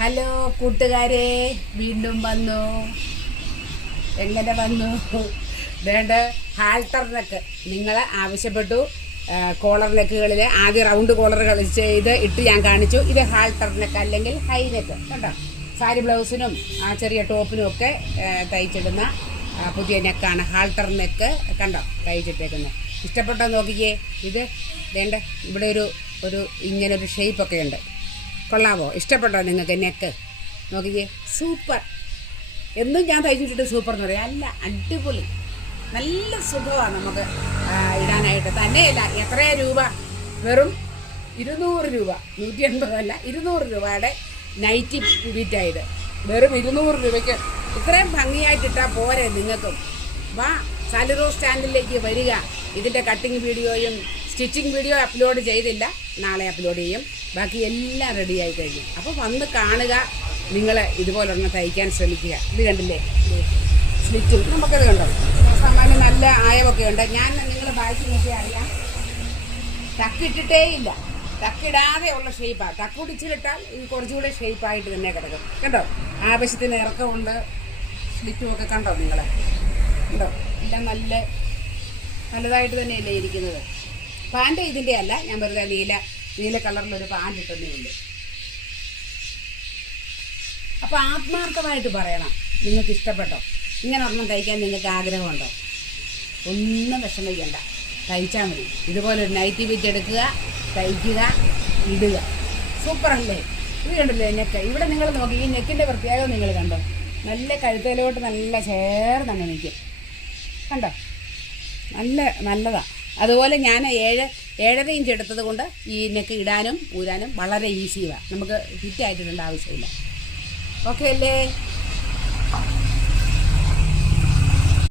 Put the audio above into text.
Hello കൂട്ടുകാരെ, വീണ്ടും വന്നു. എങ്ങനെ വന്നു? വേണ്ട ഹാൾട്ടർ നെക്ക് നിങ്ങൾ ആവശ്യപ്പെട്ടു. കോളർ നെക്കുകളിൽ ആദ്യം റൗണ്ട് കോളറുകൾ ചെയ്ത് ഇട്ട് ഞാൻ കാണിച്ചു. ഇത് ഹാൾട്ടർ നെക്ക് അല്ലെങ്കിൽ ഹൈ നെക്ക് കണ്ടോ. സാരി ബ്ലൗസിനും ചെറിയ ടോപ്പിനും ഒക്കെ തയ്ച്ചിടുന്ന പുതിയ നെക്കാണ് ഹാൾട്ടർ നെക്ക്. കണ്ടോ തയ്ച്ചിട്ടേക്കുന്നത്. ഇഷ്ടപ്പെട്ടോ നോക്കിക്കേ. ഇത് വേണ്ട ഇവിടെ ഒരു ഇങ്ങനൊരു ഷേപ്പൊക്കെ ഉണ്ട്. കൊള്ളാമോ? ഇഷ്ടപ്പെട്ടോ നിങ്ങൾക്ക് നെക്ക്? നോക്കിക്കേ, സൂപ്പർ. എന്നും ഞാൻ തയ്ച്ചിട്ടിട്ട് സൂപ്പർ എന്ന് പറയാം. അല്ല, അടിപൊളി, നല്ല സുഖമാണ് നമുക്ക് ഇടാനായിട്ട്. തന്നെയല്ല, എത്രയാ രൂപ? വെറും 200 രൂപ. 180 അല്ല, 200 രൂപയുടെ നൈറ്റി ബീറ്റായത്. വെറും 200 രൂപയ്ക്ക് ഇത്രയും ഭംഗിയായിട്ടിട്ടാൽ പോരെ നിങ്ങൾക്കും? വാ, സാലിറോ സ്റ്റാൻഡിലേക്ക് വരിക. ഇതിൻ്റെ കട്ടിങ് വീഡിയോയും സ്റ്റിച്ചിങ് വീഡിയോ അപ്ലോഡ് ചെയ്തില്ല, നാളെ അപ്ലോഡ് ചെയ്യും. ബാക്കി എല്ലാം റെഡിയായി കഴിഞ്ഞു. അപ്പോൾ വന്ന് കാണുക. നിങ്ങൾ ഇതുപോലൊരെണ്ണം തയ്ക്കാൻ ശ്രമിക്കുക. ഇത് കണ്ടില്ലേ, സ്ലിറ്റും നമുക്കത് കണ്ടോ. സാമാന്യം നല്ല ആയമൊക്കെ ഉണ്ട്. ഞാൻ നിങ്ങൾ ബാക്കി നോക്കി അറിയാം, ടക്കിട്ടിട്ടേ ഇല്ല. ടക്കിടാതെ ഉള്ള ഷേപ്പാണ്. ടക്ക് പിടിച്ചിട്ടാൽ ഇത് കുറച്ചുകൂടെ ഷേപ്പായിട്ട് തന്നെ കിടക്കും. കണ്ടോ, ആവശ്യത്തിന് ഇറക്കമുണ്ട്. സ്ലിറ്റും ഒക്കെ കണ്ടോ നിങ്ങൾ? കണ്ടോ, എല്ലാം നല്ലതായിട്ട് തന്നെയല്ലേ ഇരിക്കുന്നത്. പാൻറ് ഇതിൻ്റെ അല്ല, ഞാൻ വെറുതെ നീല കളറിലൊരു പാൻറ് ഇട്ടതേ ഉള്ളൂ. അപ്പോൾ ആത്മാർത്ഥമായിട്ട് പറയണം, നിങ്ങൾക്ക് ഇഷ്ടപ്പെട്ടോ? ഇങ്ങനെ ഒരെണ്ണം തയ്ക്കാൻ നിങ്ങൾക്ക് ആഗ്രഹമുണ്ടോ? ഒന്നും വിഷമിക്കണ്ട, തയ്ച്ചാൽ മതി. ഇതുപോലെ ഒരു നൈറ്റി ബിറ്റ് എടുക്കുക, തയ്ക്കുക, ഇടുക. സൂപ്പറല്ലേ? ഇത് കണ്ടില്ലേ നെക്ക്? ഇവിടെ നിങ്ങൾ നോക്കി, ഈ നെക്കിൻ്റെ പ്രത്യേകത നിങ്ങൾ കണ്ടോ? നല്ല കഴുത്തേലോട്ട് നല്ല ചേർന്നങ്ങ് നിൽക്കും. കണ്ടോ, നല്ലതാണ്. അതുപോലെ ഞാൻ 7.5 ഇഞ്ച് എടുത്തത് കൊണ്ട് ഈ നെക്ക് ഇടാനും ഊരാനും വളരെ ഈസിയാണ്. നമുക്ക് ഫിറ്റായിട്ടിടേണ്ട ആവശ്യമില്ല. ഓക്കെ അല്ലേ?